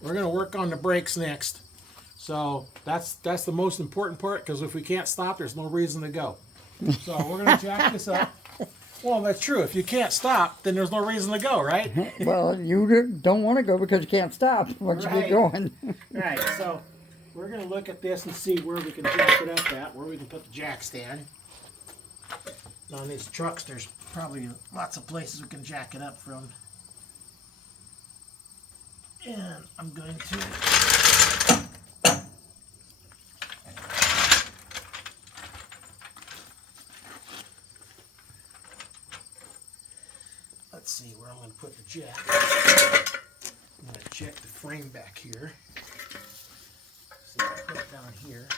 we're going to work on the brakes next. So that's the most important part, because if we can't stop, there's no reason to go. So we're going to jack this up. Well, that's true. If you can't stop, then there's no reason to go, right? Well, you don't want to go because you can't stop once you get going. Right, so we're going to look at this and see where we can jack it up at, where we can put the jack stand. On these trucks, there's probably lots of places we can jack it up from. And I'm going to let's see where I'm going to put the jack. I'm going to check the frame back here. See if I put it down here.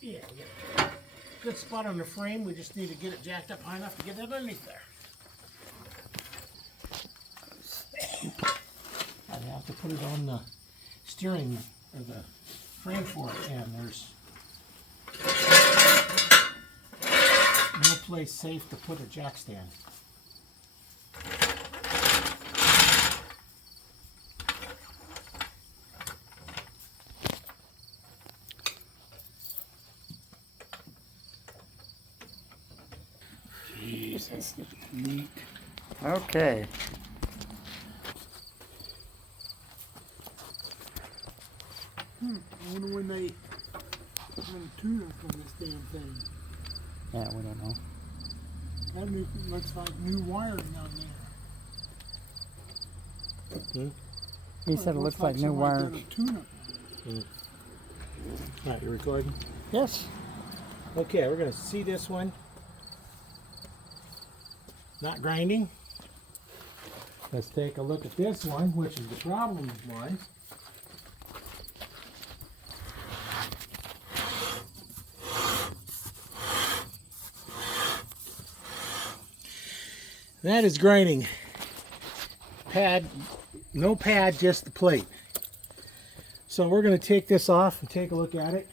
Yeah, we got a good spot on the frame. We just need to get it jacked up high enough to get it underneath there. I have to put it on the steering or the frame for it, and there's no place safe to put a jack stand. Jeez, that's neat. Okay. I wonder when they had a tune-up on this damn thing. Yeah, we don't know. That looks like new wiring on there. He said it looks like new wire. Somebody did a tune-up on it. All right, you recording? Yes. Okay, we're going to see this one. Not grinding. Let's take a look at this one, which is the problem one. That is grinding. Pad, no pad, just the plate. So we're going to take this off and take a look at it.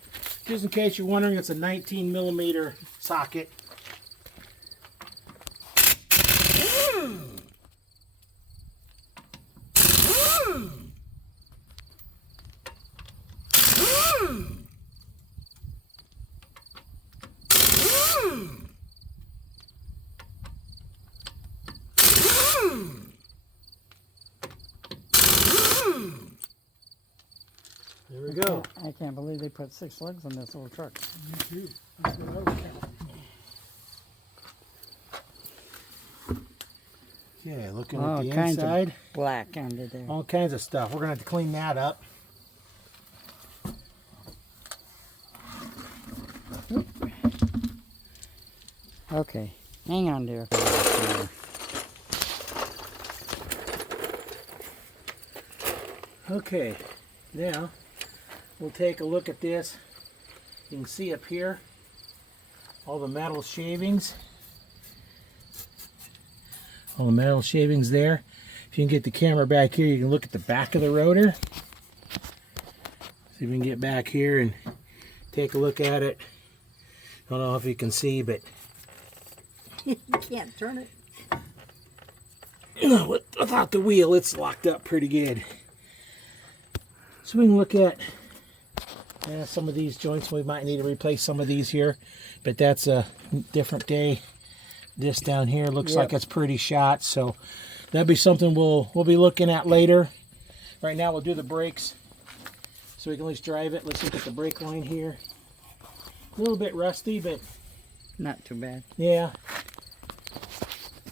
Just in case you're wondering, it's a 19 millimeter socket. There we go. I can't believe they put 6 legs on this little truck. Me too. That's what I was counting. Okay, looking All at the kinds inside. of black under there. All kinds of stuff. We're going to have to clean that up. Okay, hang on there. Okay, now we'll take a look at this. You can see up here all the metal shavings. All the metal shavings there. If you can get the camera back here, you can look at the back of the rotor. See if we can get back here and take a look at it. I don't know if you can see, but You can't turn it. without the wheel, it's locked up pretty good. So we can look at some of these joints. We might need to replace some of these here, but that's a different day. This down here looks like it's pretty shot, so that'd be something we'll be looking at later. Right now we'll do the brakes so we can at least drive it. Let's look at the brake line here. A little bit rusty, but Not too bad. yeah.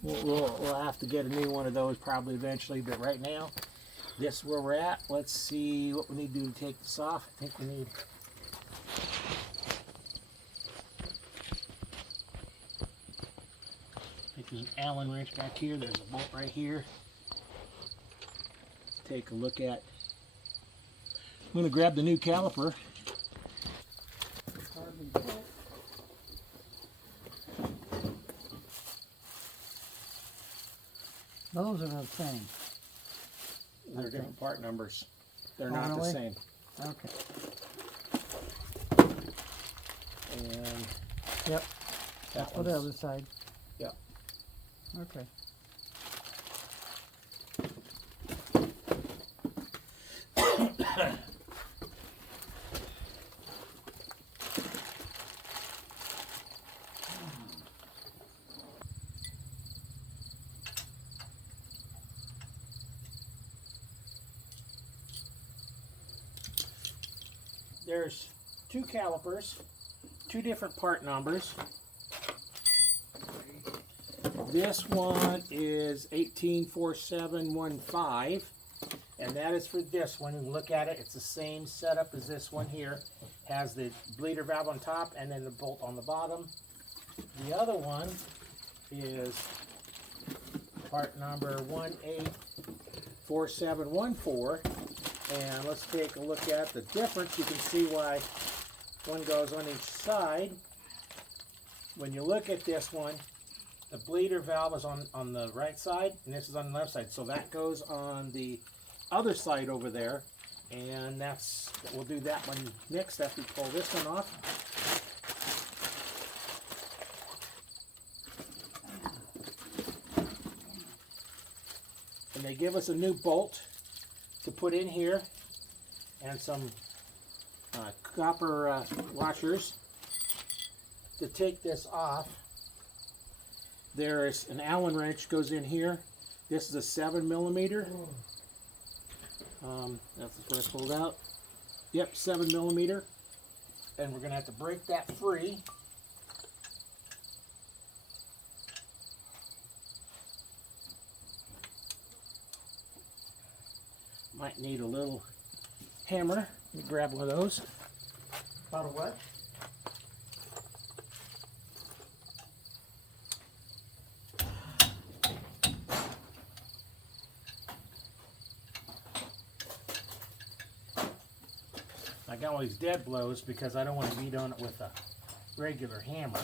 We'll have to get a new one of those probably eventually, but right now, this is where we're at. Let's see what we need to do to take this off. I think we need... I think there's an Allen wrench back here. There's a bolt right here. Let's take a look at... I'm going to grab the new caliper. Those are the same. They're different part numbers. They're Oh, not the really? same. Okay. And, yep. That For the one's- other side. Yep. Okay. There's two calipers, two different part numbers. This one is 184715, and that is for this one. You look at it, it's the same setup as this one here. Has the bleeder valve on top and then the bolt on the bottom. The other one is part number 184714. And let's take a look at the difference. You can see why one goes on each side. When you look at this one, the bleeder valve is on the right side, and this is on the left side. So that goes on the other side over there. And we'll do that one next after we pull this one off. And they give us a new bolt to put in here, and some copper washers to take this off. There is an Allen wrench goes in here. This is a 7mm. That's what I pulled out. Yep, 7mm. And we're gonna have to break that free. Might need a little hammer. Let me grab one of those. About a what? I got all these dead blows because I don't want to beat on it with a regular hammer.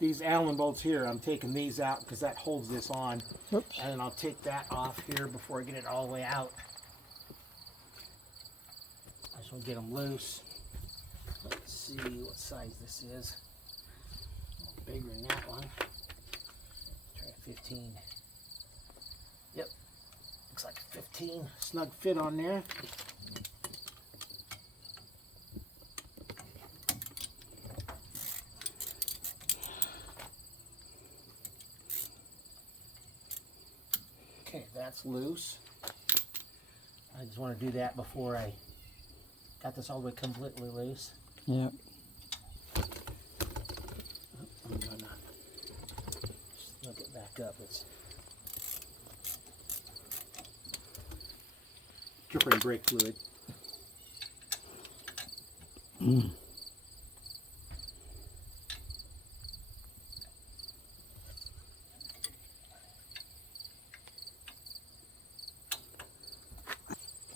These Allen bolts here, I'm taking these out because that holds this on. Oops. And then I'll take that off here before I get it all the way out. I just want to get them loose. Let's see what size this is. Bigger than that one. Try 15. Yep, looks like 15. Snug fit on there. Okay, that's loose. I just want to do that before I got this all the way completely loose. Yep. I'm gonna snug it back up. It's dripping brake fluid.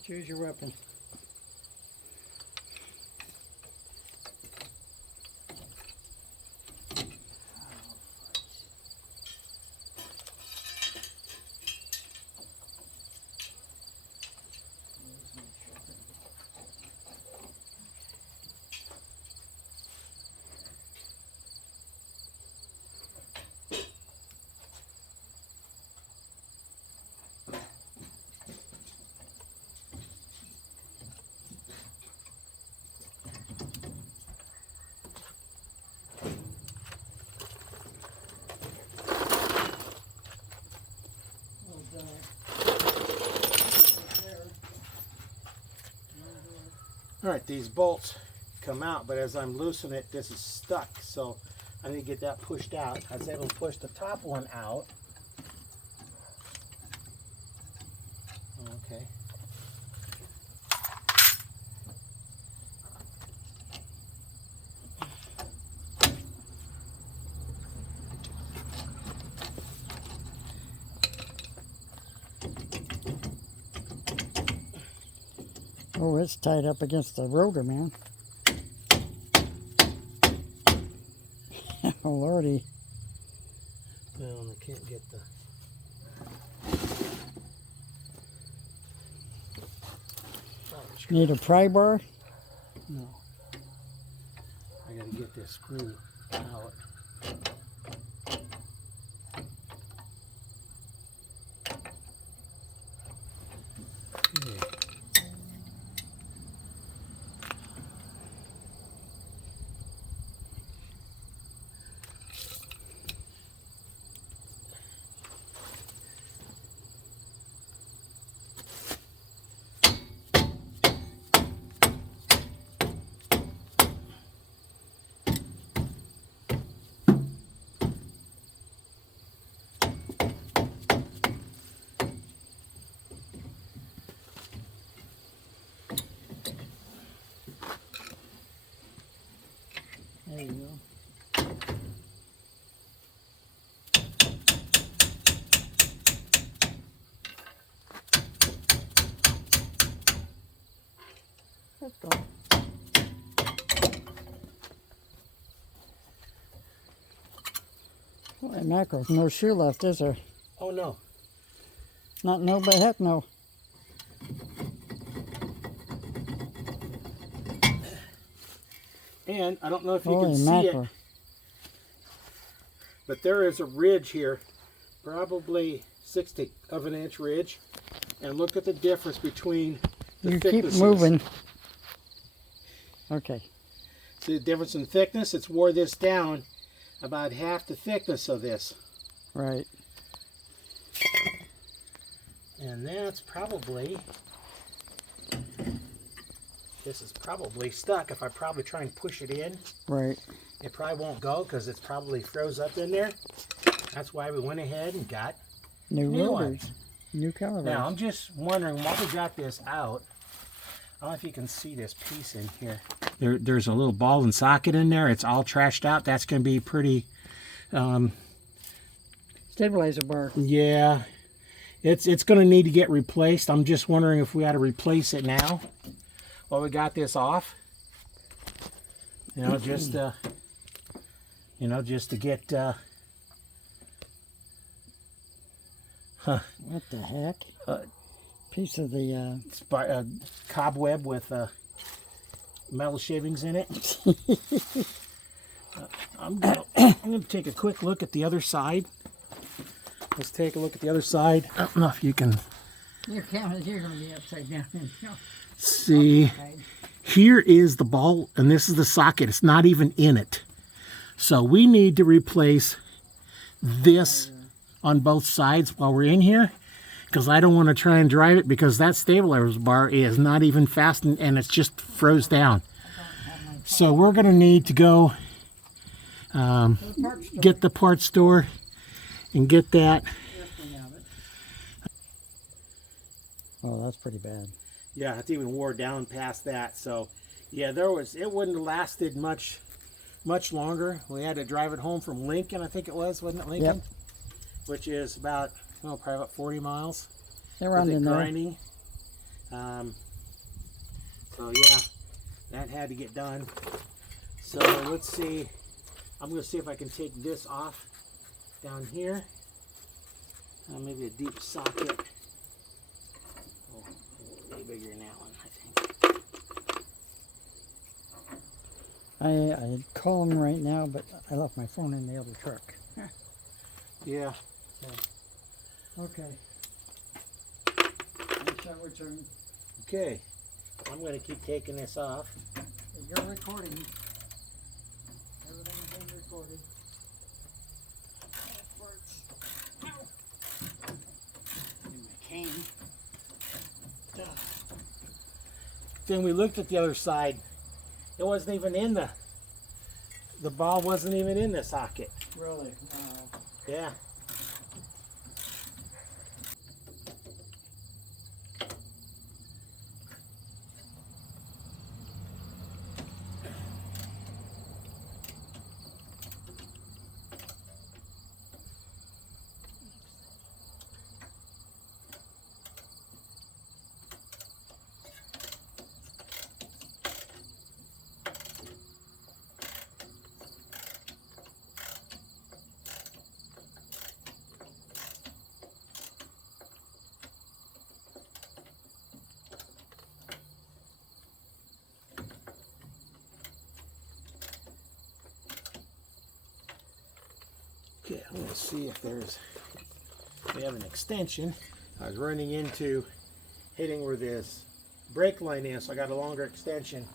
Choose your weapon. Alright, these bolts come out, but as I'm loosening it, this is stuck, so I need to get that pushed out. I was able to push the top one out. Okay. Oh, it's tied up against the rotor, man. Oh, Lordy. No, I can't get the... Need a pry bar? No. I gotta get this screw out. That's gone. Holy mackerel, no shoe left, is there? Oh no. Not no, but heck no. And I don't know if you Holy can see mackerel. it, but there is a ridge here, probably 1/60 of an inch ridge. And look at the difference between the You keep thicknesses. moving. Okay. See the difference in thickness? It's wore this down about half the thickness of this. Right. And that's probably, this is probably stuck. If I probably try and push it in, Right. it probably won't go because it's probably froze up in there. That's why we went ahead and got New new rotors. ones. New calipers. Now I'm just wondering why we got this out. I don't know if you can see this piece in here. There's a little ball and socket in there. It's all trashed out. That's going to be pretty, Stabilizer bar. yeah. It's going to need to get replaced. I'm just wondering if we ought to replace it now while we got this off. You know, just to get, What the heck? Piece of the, cobweb with metal shavings in it. I'm gonna take a quick look at the other side. Let's take a look at the other side. I don't know if you can your camera, you're going to be upside down. see. Here is the ball, and this is the socket. It's not even in it. So we need to replace this on both sides while we're in here, because I don't want to try and drive it because that stabilizer bar is not even fastened and it's just froze down. So we're going to need to go get the parts store and get that. Oh, that's pretty bad. Yeah, it's even wore down past that. So yeah, it wouldn't have lasted much longer. We had to drive it home from Lincoln, I think it was, wasn't it, Lincoln? Yep. Which is about, probably about 40 miles. They're around in there. Grinding. So yeah, that had to get done. So let's see. I'm going to see if I can take this off down here. Maybe a deep socket. Oh, way bigger than that one, I think. I'd call him right now, but I left my phone in the other truck. Yeah. Okay. I shall return. Okay. I'm going to keep taking this off. You're recording. Everything's being recorded. And my cane. Then we looked at the other side. It wasn't even in the ball wasn't even in the socket. Really? Yeah. Okay, I'm going to see if we have an extension. I was running into hitting where this brake line is, so I got a longer extension.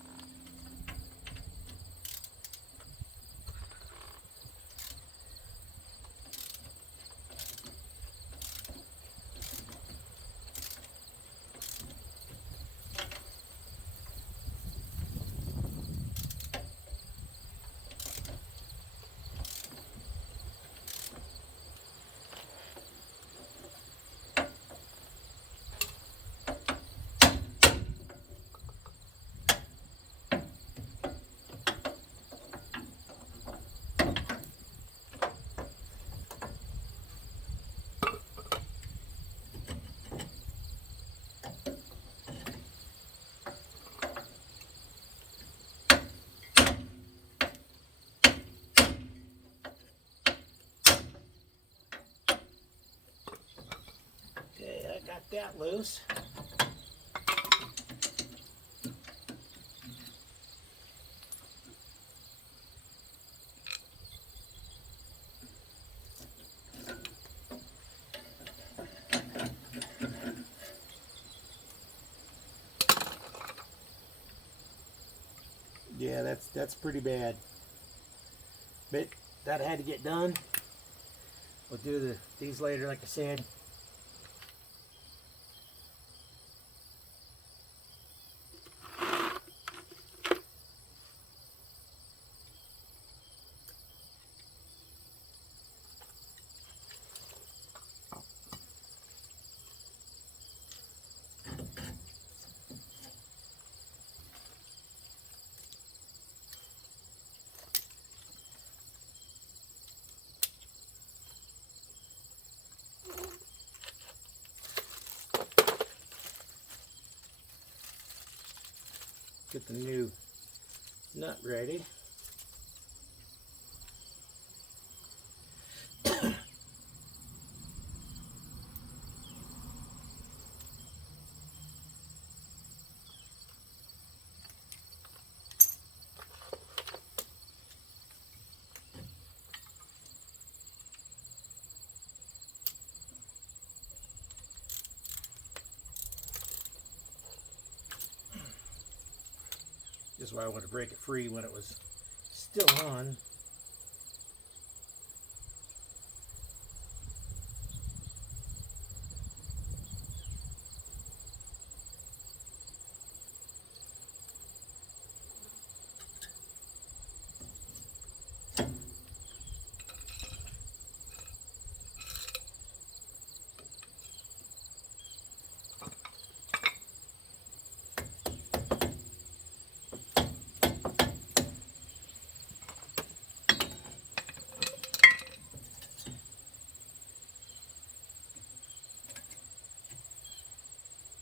that loose. Yeah, that's pretty bad. But that had to get done. We'll do these later, like I said. Get the new nut ready. This is why I want to break it free when it was still on.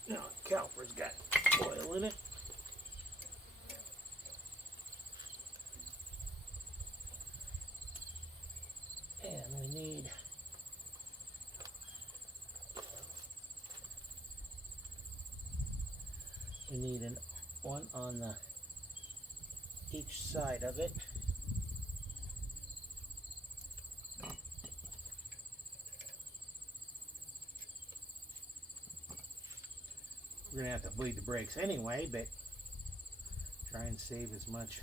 Now, the caliper's got oil in it. And we need one on each side of it. We're gonna have to bleed the brakes anyway, but try and save as much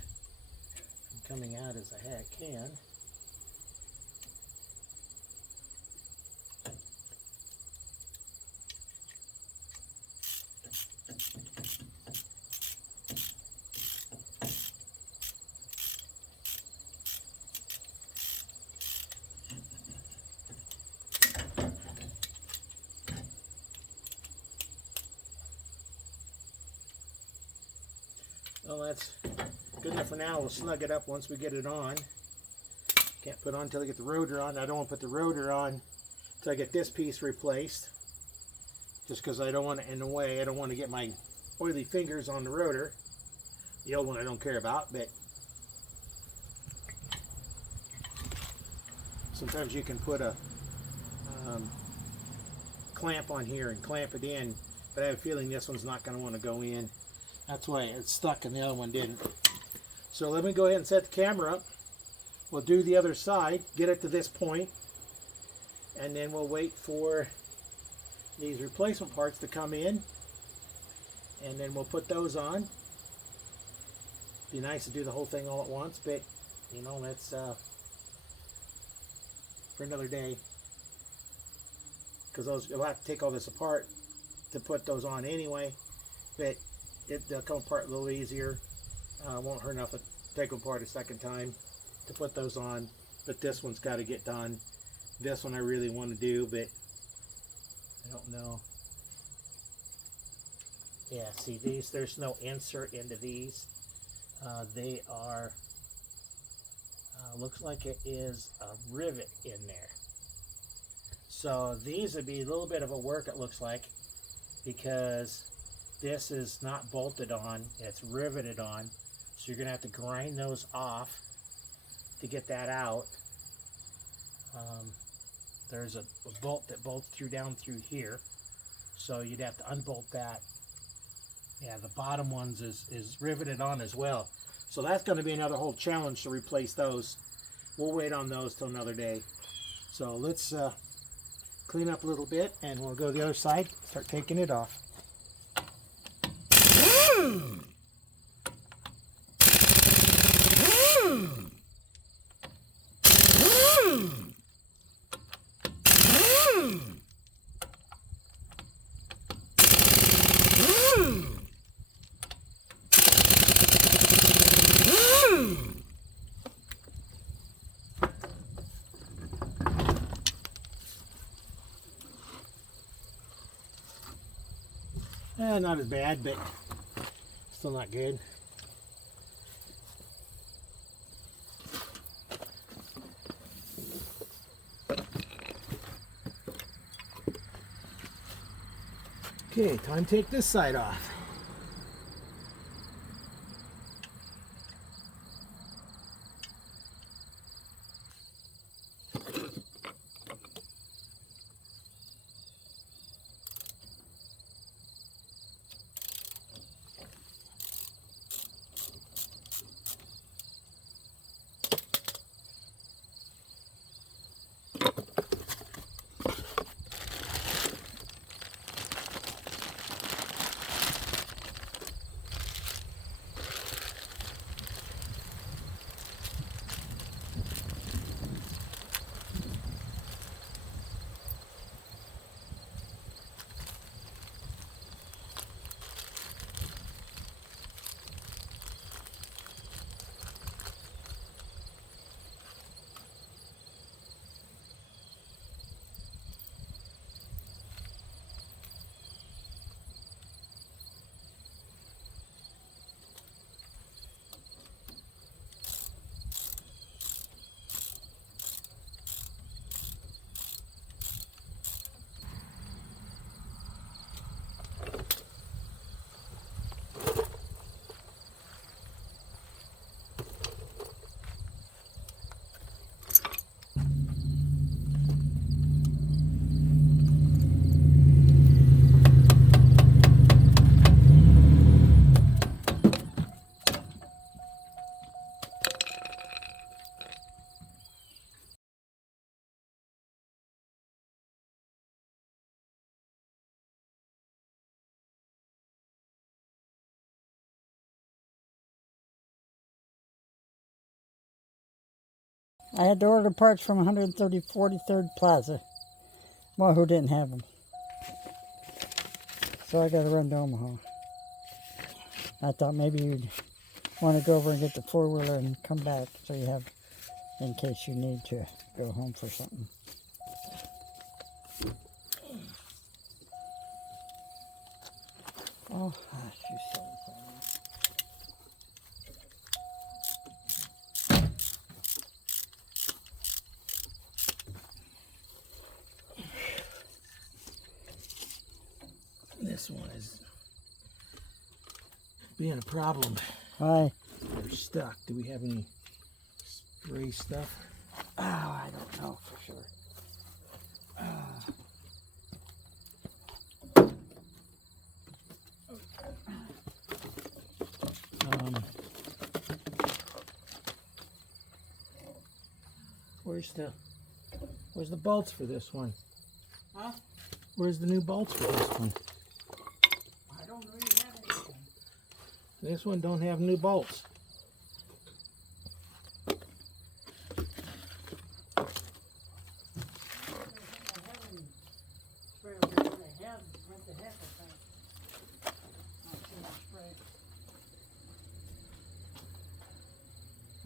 from coming out as I can. Well, that's good enough for now. We'll snug it up once we get it on. Can't put it on until I get the rotor on. I don't want to put the rotor on until I get this piece replaced. Just because I don't want it in the way. I don't want to get my oily fingers on the rotor. The old one I don't care about, but sometimes you can put a clamp on here and clamp it in, but I have a feeling this one's not going to want to go in. That's why it's stuck and the other one didn't. So let me go ahead and set the camera up. We'll do the other side, get it to this point, and then we'll wait for these replacement parts to come in, and then we'll put those on. Be nice to do the whole thing all at once, but you know, that's for another day, because you'll have to take all this apart to put those on anyway, but they'll come apart a little easier. Won't hurt enough to take them apart a second time to put those on, but this one's got to get done. This one I really want to do, but I don't know. Yeah, see these, there's no insert into these. They are, looks like it is a rivet in there. So these would be a little bit of a work, it looks like, because this is not bolted on, it's riveted on. So you're going to have to grind those off to get that out. There's a bolt that bolts down through here. So you'd have to unbolt that. Yeah, the bottom ones is riveted on as well. So that's going to be another whole challenge to replace those. We'll wait on those till another day. So let's clean up a little bit and we'll go to the other side, start taking it off. Not as bad, but still not good. Okay, time to take this side off. I had to order parts from 143rd Plaza. Well, who didn't have them? So I got to run to Omaha. I thought maybe you'd want to go over and get the four-wheeler and come back so you have, in case you need to go home for something. Oh, gosh, you so funny. This one is being a problem. Why? They're stuck. Do we have any spray stuff? Oh, I don't know for sure. Where's the bolts for this one? Huh? Where's the new bolts for this one? I don't really have anything. This one don't have new bolts.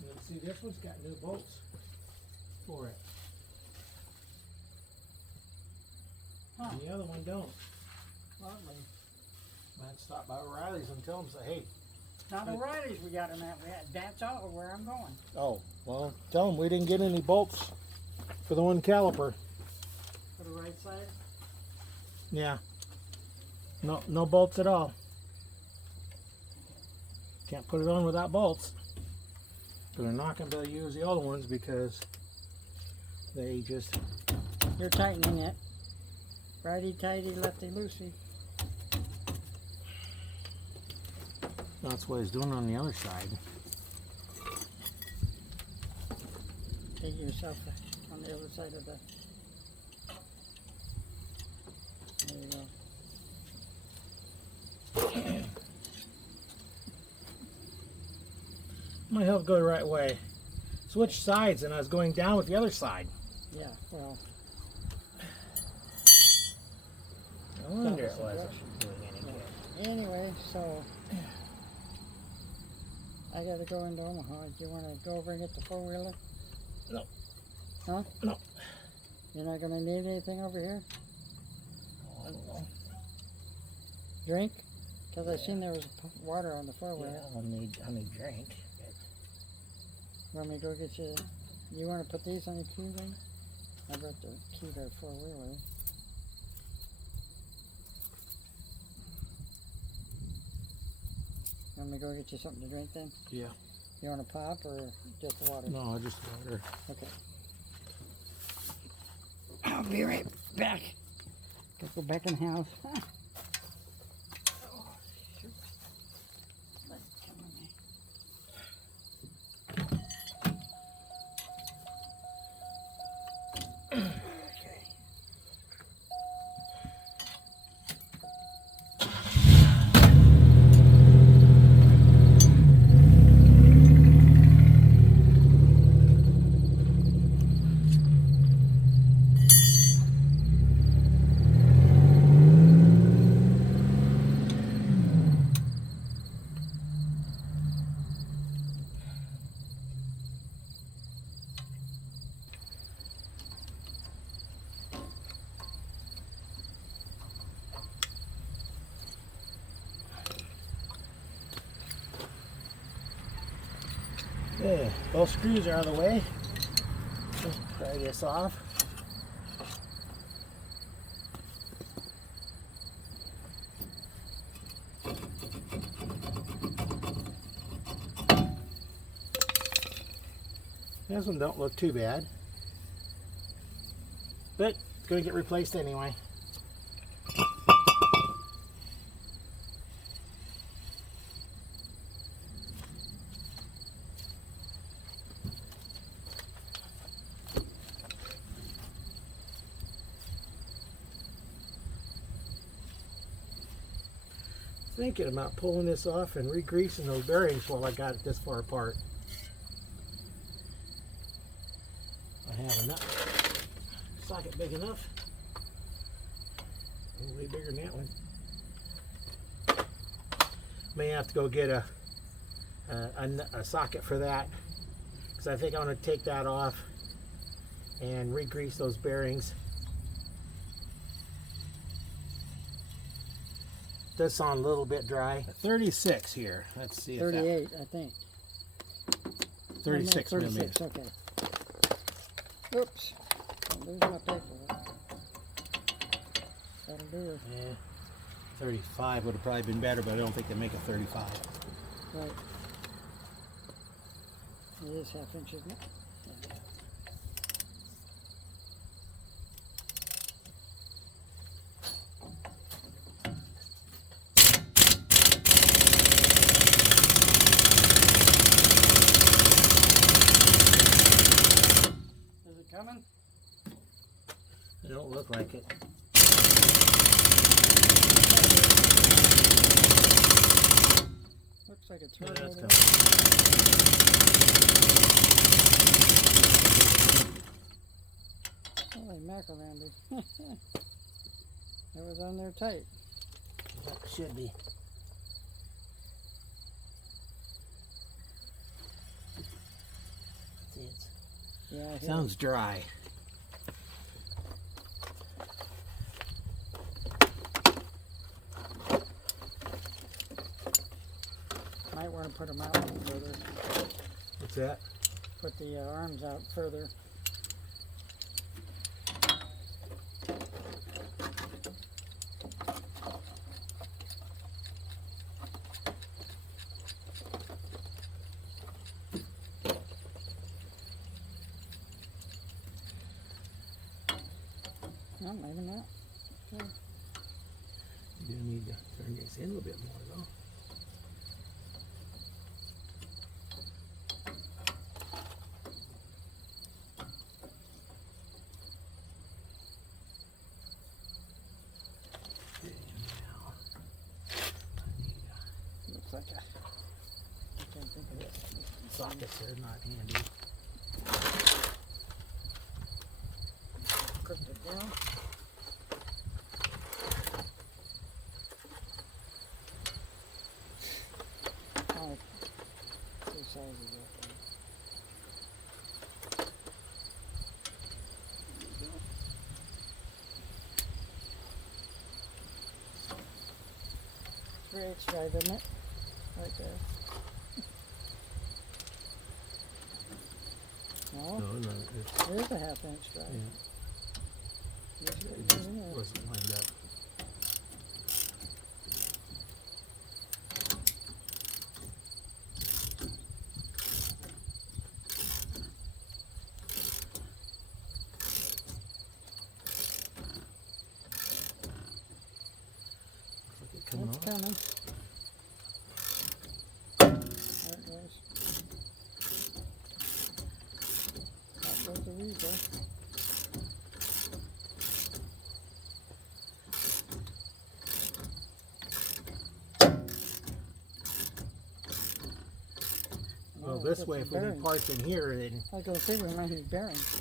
Let's see, this one's got new bolts for it. Huh. And the other one don't. Lovely. Might stop by O'Reilly's and tell them, say, hey. Not O'Reilly's we got them at. That's all where I'm going. Oh, well, tell them we didn't get any bolts for the one caliper. For the right side? Yeah. No bolts at all. Can't put it on without bolts. But they're not going to be able to use the other ones because they just... You're tightening it. Righty tighty, lefty loosey. That's what he's doing on the other side. Take yourself on the other side of the. There you go. Might help go the right way. Switch sides, and I was going down with the other side. Yeah, well. No wonder it Opposite wasn't direction. doing any good. Anyway, so I gotta go into Omaha. Do you want to go over and get the four-wheeler? No. Huh? No. You're not gonna need anything over here? Oh, I don't know. Drink? Because I seen there was water on the four-wheeler. Yeah, I need drink. Want me to go get you? You want to put these on the key then? I brought the key to the four-wheeler. Want me to go get you something to drink then? Yeah. You want a pop or just the water? No, just water. Okay. I'll be right back. Gotta go back in the house. Oh, shoot. Light's killing me. Okay. Okay, both screws are out of the way. Let's pry this off. This one don't look too bad, but it's going to get replaced anyway. Thinking about pulling this off and re-greasing those bearings while I got it this far apart. I have enough socket big enough. Way bigger than that one. May have to go get a socket for that, because I think I want to take that off and re-grease those bearings. Does sound a little bit dry. 36 here. Let's see if 38, I think. 36 No, millimeters. 36, okay. Oops. Don't lose my paperwork. That'll do it. Yeah, 35 would have probably been better, but I don't think they make a 35. Right. It is half inch, isn't it? Yeah. Is it coming? It don't look like it. Looks like it's Yeah, right that's over there. Holy mackerel, Randy. It was on there tight. That should be. See, it's, Yeah, I hear sounds dry. Might want to put them out a little further. What's that? Put the arms out further. No, maybe not. You do need to turn this in a little bit more, though. looks like a. I can't think of it. Sockets are not handy. Clipped it down. Oh, two sizes of it. Very drive, isn't it? Right there. No, No, it's, it is a 1/2 inch drive. yeah, Usually it just it is. wasn't lined up. Looks like it coming It's off. coming. There it goes. That goes the weasel. Well, Oh, this put way, some if we need bearings. parts in here, then I was gonna say we might need bearings.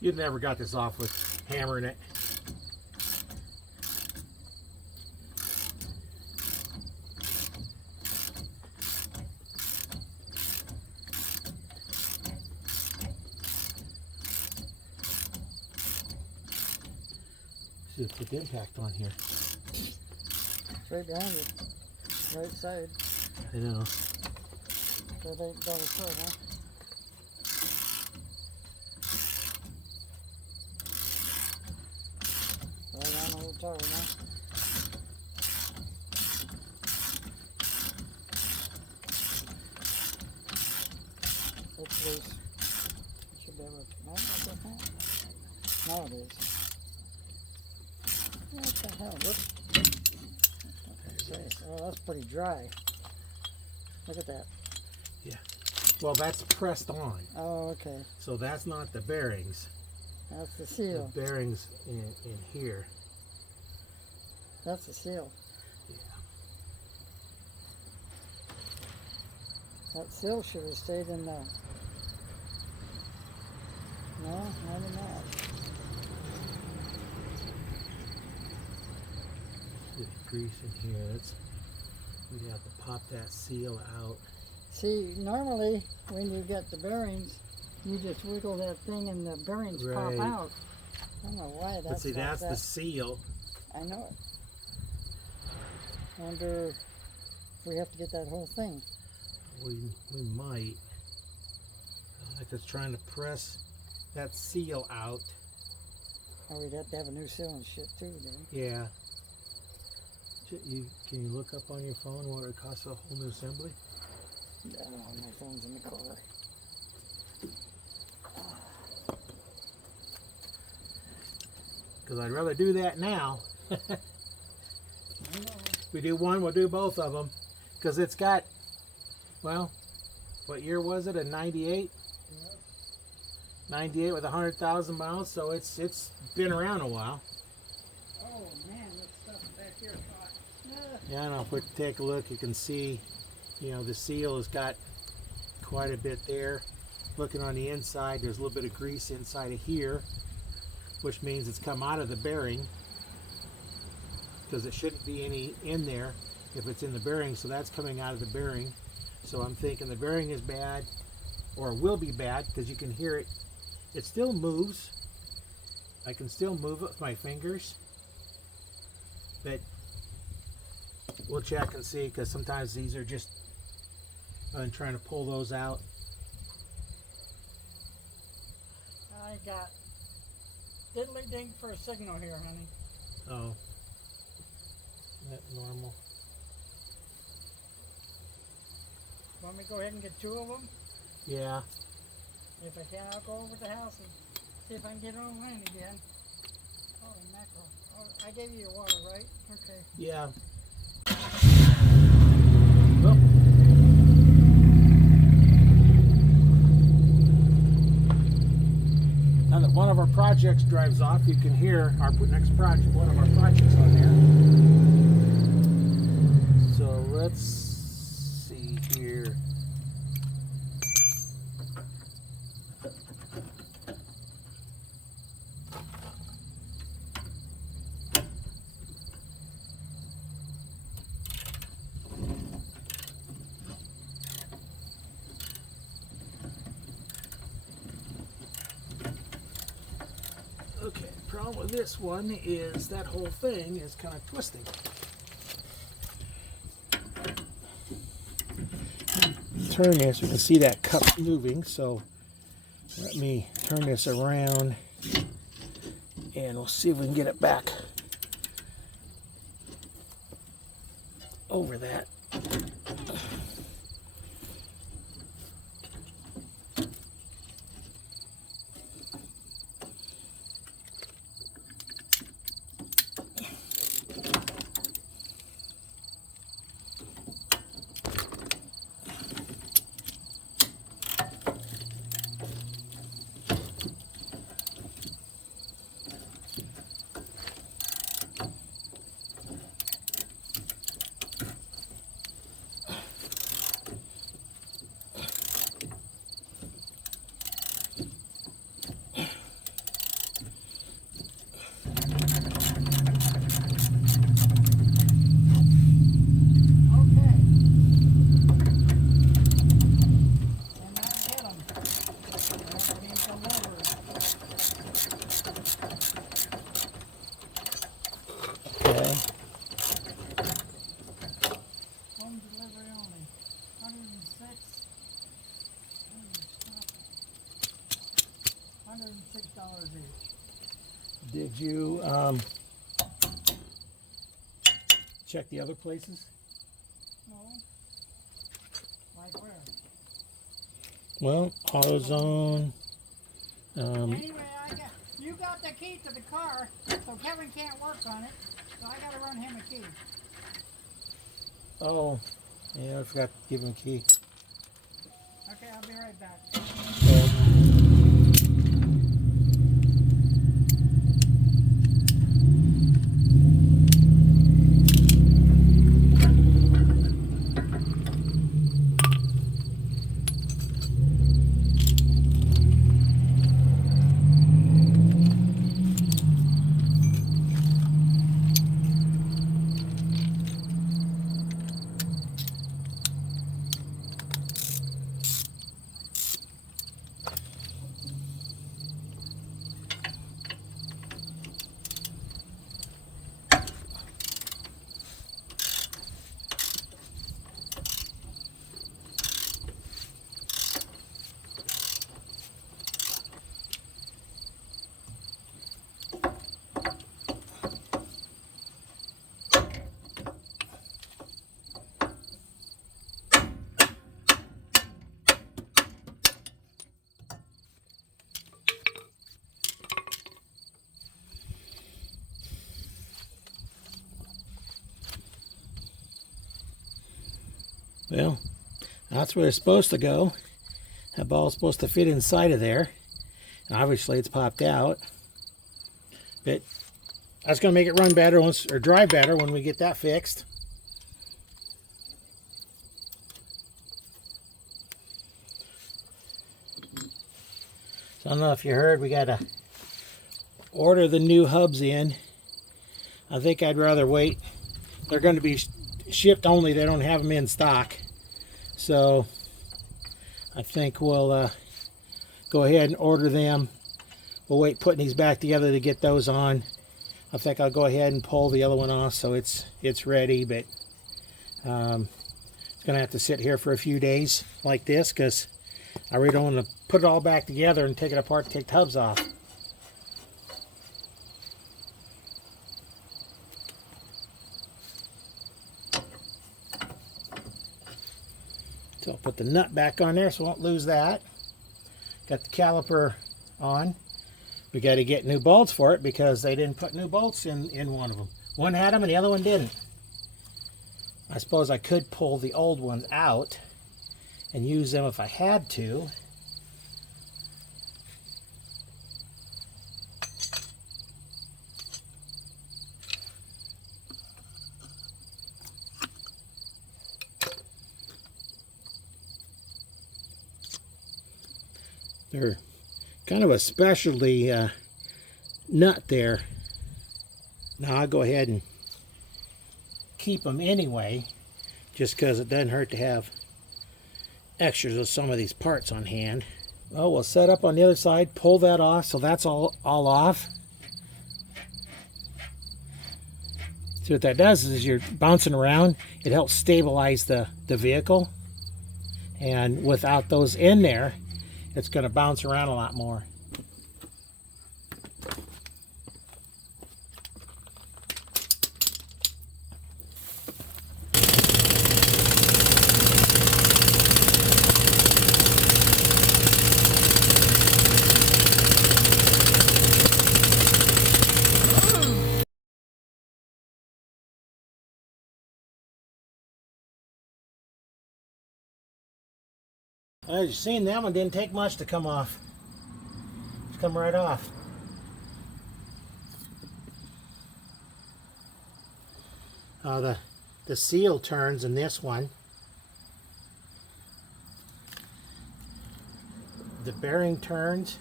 you'd never got this off with hammering it. See if the impact on here. It's right behind you. Right side. I know. So they double foot, huh? Right on the toe, huh? It's loose. Should be able to. No, that's okay. Now it is. What the hell? Whoops. Oh, that's pretty dry. Look at that. Well, that's pressed on, Oh, okay. so that's not the bearings. That's the The seal. bearings in here. That's the seal. Yeah. That seal should have stayed in the. No, maybe not. There's grease in here. We'd have to pop that seal out. See, normally when you get the bearings, you just wiggle that thing and the bearings Right. pop out. I don't know why that's But see, like that's that. the seal. I know it. Wonder if we have to get that whole thing. We might. Like it's trying to press that seal out. Or we'd have to have a new seal and shit too, then. Yeah. Can you look up on your phone what it costs a whole new assembly? Oh, my phone's in the car. Because I'd rather do that now. I know. We do one, we'll do both of them. Because it's got, well, what year was it? A 98? Yeah. 98 with 100,000 miles, so it's been around a while. Oh man, this stuff back here is hot. Yeah, I don't know, if we take a look, you can see, the seal has got quite a bit there. Looking on the inside, there's a little bit of grease inside of here, which means it's come out of the bearing, because it shouldn't be any in there if it's in the bearing, so that's coming out of the bearing. So I'm thinking the bearing is bad, or will be bad, because you can hear it. It still moves. I can still move it with my fingers, but we'll check and see, because sometimes these are just, I'm trying to pull those out. I got diddly ding for a signal here, honey. Oh, is that normal? Want me to go ahead and get 2 of them? Yeah. If I can, I'll go over to the house and See if I can get online again. Holy mackerel. Oh, I gave you your water, right? Okay. Yeah. Now that one of our projects drives off, you can hear our next project, one of our projects on there. So let's see here. Okay, problem with this one is that whole thing is kind of twisting. Turn this, we can see that cup moving, so let me turn this around and we'll see if we can get it back over that. Did you check the other places? No. Like where? Well, AutoZone. Anyway, you got the key to the car, so Kevin can't work on it, so I gotta run him a key. Oh, yeah, I forgot to give him a key. Okay, I'll be right back. Well, that's where it's supposed to go. That ball's supposed to fit inside of there. Obviously, it's popped out. But that's going to make it run better once, or drive better when we get that fixed. So I don't know if you heard, we got to order the new hubs in. I think I'd rather wait. They're going to be shipped only. They don't have them in stock. So I think we'll go ahead and order them. We'll wait putting these back together to get those on. I think I'll go ahead and pull the other one off so it's ready, but it's going to have to sit here for a few days like this because I really don't want to put it all back together and take it apart and take the hubs off. So I'll put the nut back on there so I won't lose that. Got the caliper on. we got to get new bolts for it because they didn't put new bolts in one of them. One had them and the other one didn't. I suppose I could pull the old ones out and use them if I had to. They're kind of a specialty nut there. Now I'll go ahead and keep them anyway, just because it doesn't hurt to have extras of some of these parts on hand. Well, we'll set up on the other side, pull that off, so that's all off. See what that does is you're bouncing around, it helps stabilize the vehicle, and without those in there, it's going to bounce around a lot more. As you've seen, that one didn't take much to come off. It's come right off. The seal turns in this one. The bearing turns.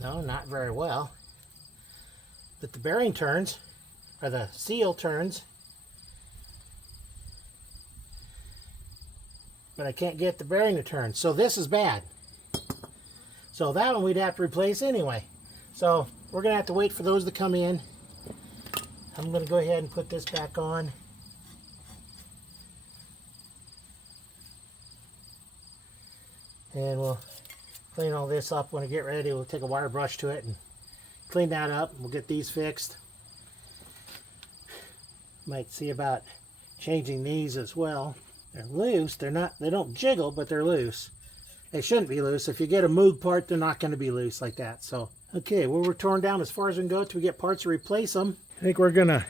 No, not very well. But the bearing turns, or the seal turns. But I can't get the bearing to turn. So this is bad. So that one we'd have to replace anyway. So we're going to have to wait for those to come in. I'm going to go ahead and put this back on. And we'll clean all this up when I get ready. We'll take a wire brush to it and clean that up. We'll get these fixed. Might see about changing these as well. They're loose. They don't jiggle, but they're loose. They shouldn't be loose. If you get a Moog part, they're not going to be loose like that. So, okay, well, we're torn down as far as we can go till we get parts to replace them. I think we're going to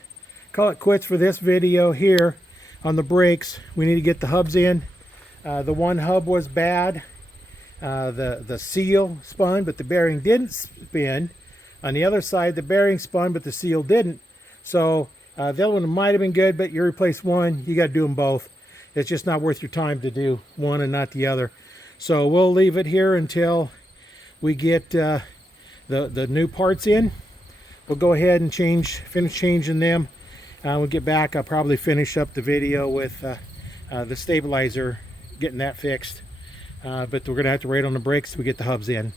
call it quits for this video here on the brakes. We need to get the hubs in. The one hub was bad. The seal spun, but the bearing didn't spin. On the other side, the bearing spun, but the seal didn't. So the other one might have been good, but you replace one, you got to do them both. It's just not worth your time to do one and not the other. So we'll leave it here until we get the new parts in. We'll go ahead and finish changing them. We'll get back. I'll probably finish up the video with the stabilizer, getting that fixed. But we're going to have to wait on the brakes till we get the hubs in.